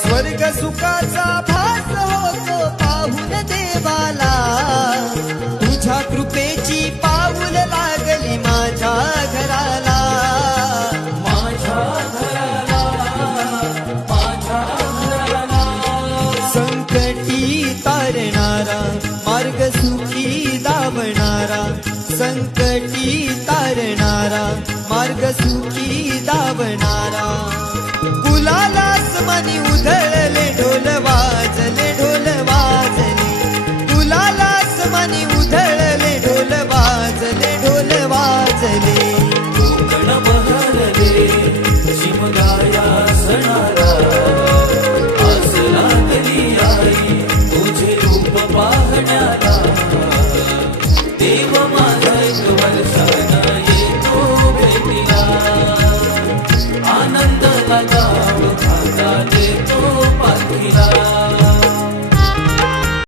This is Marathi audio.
स्वर्ग सुखाचा भास होतो पाहून देवाला, तुझ्या कृपेची पाऊल लागली माझ्या घराला, माझ्या घराला, माझ्या घराला. संकटी तारणारा मार्ग सुखी दावणारा, संकटी तारणारा मार्ग सुखी दावणारा, कुलालास मनी उधळ